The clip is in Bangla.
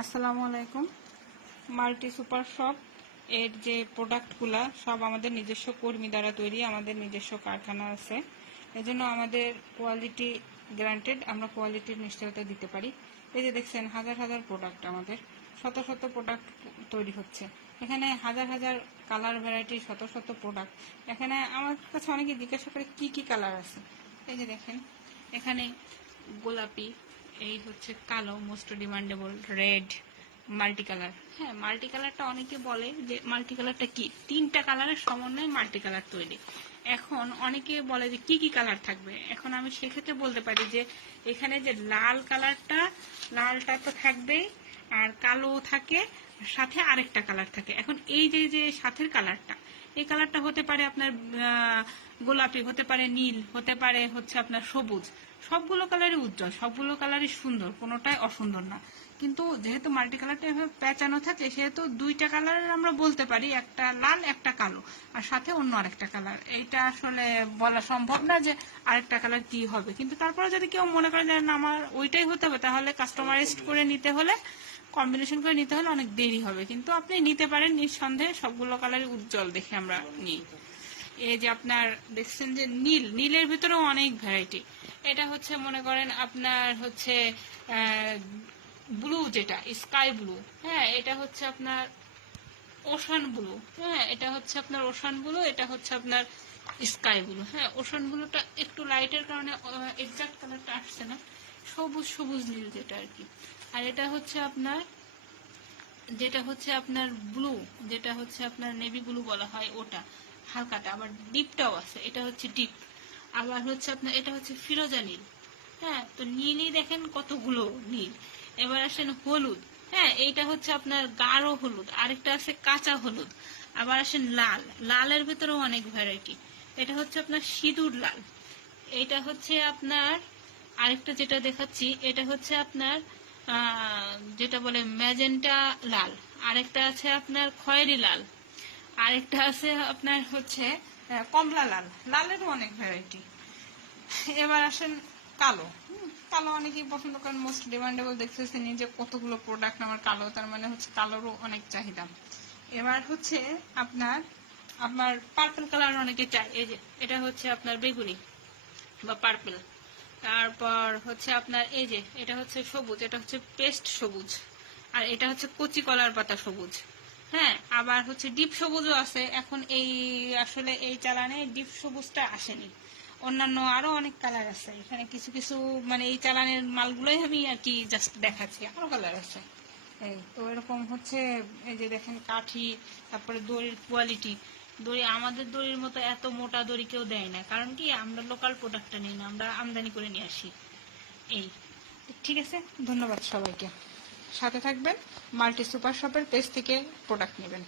আসসালামু আলাইকুম। মাল্টি সুপার শপ এর যে প্রোডাক্টগুলা সব আমাদের নিজস্ব কর্মী দ্বারা তৈরি, আমাদের নিজস্ব কারখানা আছে। এজন্য আমাদের কোয়ালিটি গ্যারান্টেড, আমরা কোয়ালিটির নিশ্চয়তা দিতে পারি। এই যে দেখছেন হাজার হাজার প্রোডাক্ট, আমাদের শত শত প্রোডাক্ট তৈরি হচ্ছে এখানে, হাজার হাজার কালার ভ্যারাইটি, শত শত প্রোডাক্ট। এখানে আমার কাছে অনেকে জিজ্ঞাসা করে কি কি কালার আছে। এই যে দেখেন এখানে গোলাপি, এই হচ্ছে কালো, most demandable, red, multi colour. হ্যাঁ, মাল্টি কালারটা অনেকে বলে যে মাল্টি কালারটা কি, 3টা কালারের সমন্বয়ে মাল্টি কালার তৈরি। এখন অনেকে বলে যে কি কি কালার থাকবে। এখন আমি সেক্ষেত্রে বলতে পারি যে এখানে যে লালটা তো থাকবেই, আর কালো থাকে, সাথে আরেকটা কালার থাকে। এখন এই যে যে সাথের কালারটা, এই কালারটা হতে পারে আপনার গোলাপি, হতে পারে নীল, হতে পারে হচ্ছে আপনার সবুজ। সবগুলো কালারই উজ্জ্বল, সবগুলো কালারই সুন্দর, কোনোটাই অসুন্দর না। কিন্তু যেহেতু মাল্টি কালারটা এভাবে পেঁচানো থাকে, সেহেতু 2টা কালারের আমরা বলতে পারি, একটা লাল একটা কালো, আর সাথে অন্য আরেকটা কালার। এইটা আসলে বলা সম্ভব না যে আরেকটা কালার কি হবে। কিন্তু তারপরে যদি কেউ মনে করে যে না আমার ওইটাই হতে হবে, তাহলে কাস্টমাইজড করে নিতে হলে, কম্বিনেশন করে নিতে হলে অনেক দেরি হবে। কিন্তু আপনি নিতে পারেন নিঃসন্দেহে, সবগুলো কালারই উজ্জ্বল দেখে আমরা নিই। এই যে আপনার দেখছেন যে নীলের ভিতরেও অনেক ভ্যারাইটি। এটা হচ্ছে মনে করেন আপনার হচ্ছে ব্লু, যেটা স্কাই ব্লু। হ্যাঁ, এটা হচ্ছে আপনার ওশান ব্লু। হ্যাঁ, এটা হচ্ছে আপনার ওশান ব্লু, এটা হচ্ছে আপনার স্কাই ব্লু। হ্যাঁ, ওশান ব্লুটা একটু লাইটের কারণে এক্সাক্ট কালারটা আসছে না, সবুজ সবুজ নীল যেটা আর কি। আর এটা হচ্ছে আপনার ব্লু, যেটা হচ্ছে আপনার নেভি ব্লু বলা হয়, ওটা হালকাটা। আবার ডিপটাও আছে, এটা হচ্ছে ডিপ। আবার হচ্ছে আপনার এটা হচ্ছে ফিরোজা নীল। হ্যাঁ, তো নীলই দেখেন কতগুলো নীল। এবার আসেন হলুদ। হ্যাঁ, এইটা হচ্ছে আপনার গাঢ় হলুদ, আরেকটা আছে কাঁচা হলুদ। আবার আসেন লালের ভেতরেও অনেক ভ্যারাইটি। এটা হচ্ছে আপনার সিঁদুর লাল। এটা হচ্ছে আপনার আরেকটা যেটা দেখাচ্ছি, এটা হচ্ছে আপনার যেটা বলে ম্যাজেন্টা লাল। আরেকটা আছে আপনার খয়েরি লাল। আরেকটা আছে আপনার হচ্ছে কমলা লাল। লালেরও অনেক ভ্যারাইটি। এবার আসেন কালো। কালো অনেকেই পছন্দ করেন, মোস্ট ডিমান্ডেবল। দেখতেছেন যে কতগুলো প্রোডাক্ট আমার কালো, তার মানে হচ্ছে কালোরও অনেক চাহিদা। এবার হচ্ছে আপনার আপনার পার্পল কালার অনেকে চায়। এই যে এটা হচ্ছে আপনার বেগুনি বা পার্পল। তারপর হচ্ছে আপনার এই যে এটা হচ্ছে সবুজ, এটা হচ্ছে পেস্ট সবুজ। আর এটা হচ্ছে কচি কলার পাতা সবুজ। হ্যাঁ, আবার হচ্ছে ডিপ সবুজও আছে। এখন এই আসলে এই চালানে ডিপ সবুজটা আসেনি, অন্যান্য আরো অনেক কালার আছে এখানে। কিছু কিছু মানে এই চালানের মালগুলোই আমি আর কি জাস্ট দেখাচ্ছি, আরো কালার আছে। এই তো এরকম হচ্ছে। এই যে দেখেন কাঠি, তারপরে দড়ির কোয়ালিটি। আমাদের দড়ির মতো এত মোটা দড়ি কেউ দেয় না, কারণ কি আমরা লোকাল প্রোডাক্টটা নিই না, আমরা আমদানি করে নিয়ে আসি। এই ঠিক আছে, ধন্যবাদ সবাইকে। সাথে থাকবেন, মাল্টি সুপার শপের পেজ থেকে প্রোডাক্ট নেবেন।